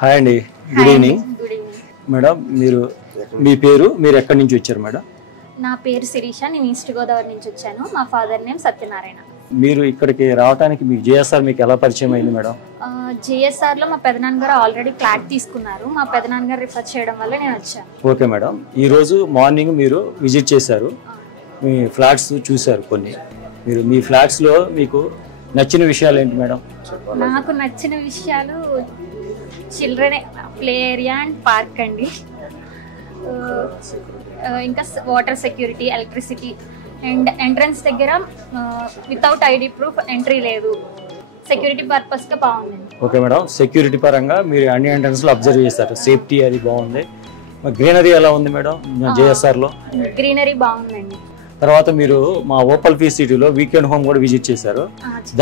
Hi అండి, good evening madam. మీ పేరు, మీరు ఎక్కడి నుంచి వచ్చారు మేడం? నా పేరు శిరీష, నేను ఈస్ట్ గోదావరి నుంచి వచ్చాను. మా ఫాదర్ నేమ్ సత్యనారాయణ. మీరు ఇక్కడికి రావడానికి మీకు జేఎస్ఆర్ మీకు ఎలా పరిచయం అయింది మేడం? జేఎస్ఆర్ లో మా పెదనాన్నగారు ఆల్రెడీ ఫ్లాట్ తీసుకున్నారు. మా పెదనాన్నగారు రిఫర్ చేయడం వల్ల నేను వచ్చాను. ఓకే మేడం, ఈరోజు మార్నింగ్ మీరు విజిట్ చేశారు, మీ ఫ్లాట్స్ చూశారు కొన్ని. మీ ఫ్లాట్స్లో మీకు నచ్చిన విషయాలు ఏంటి మేడం? నాకు నచ్చిన విషయాలు children play area and park అండి. ఇంకా water security, electricity and entrance దగ్గర వితౌట్ ఐడి ప్రూఫ్ ఎంట్రీ లేదు. సెక్యూరిటీ పర్పస్ గా బాగుందండి. ఓకే మేడం, సెక్యూరిటీ పరంగా మీరు అన్ని ఎంట్రన్స్ లో అబ్జర్వ్ చేస్తారు, సేఫ్టీ అది బాగుంది. గ్రీనరీ ఎలా ఉంది మేడం జేఎస్ఆర్ లో? గ్రీనరీ బాగుందండి. తర్వాత మీరు మా ఓపల్ ఫీ సిటీలో వీకెండ్ హోమ్ కూడా విజిట్ చేశారు,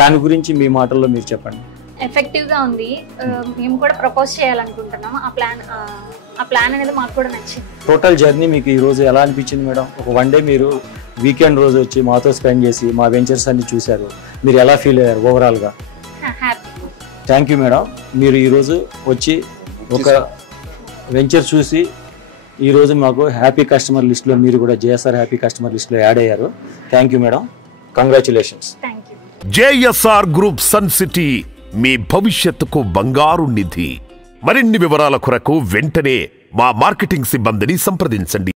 దాని గురించి మీ మాటల్లో మీరు చెప్పండి. ఎఫెక్టివ్ గా ఉంది. మేము కూడా ప్రపోజ్ చేయాలనుకుంటున్నాం. ఆ ప్లాన్ అనేది మాకు కూడా నచ్చింది. టోటల్ జర్నీ మీకు ఈ రోజు ఎలా అనిపించింది మేడం? ఒక వన్ డే మీరు వీకెండ్ రోజు వచ్చి మాతో స్పెండ్ చేసి మా వెంచర్స్ అన్ని చూశారు, మీరు ఎలా ఫీల్ అయ్యారు ఓవరాల్ గా? Thank you madam. మీరు ఈరోజు వచ్చి ఒక వెంచర్ చూసి ఈరోజు మాకు హ్యాపీ కస్టమర్ లిస్ట్లో మీరు కూడా జేఎస్ఆర్ హ్యాపీ కస్టమర్ లిస్ట్లో యాడ్ అయ్యారు. Thank you madam, congratulations. JSR group sun city మీ భవిష్యత్తుకు బంగారు నిధి. మరిన్ని వివరాల కొరకు వెంటనే మా మార్కెటింగ్ సిబ్బందిని సంప్రదించండి.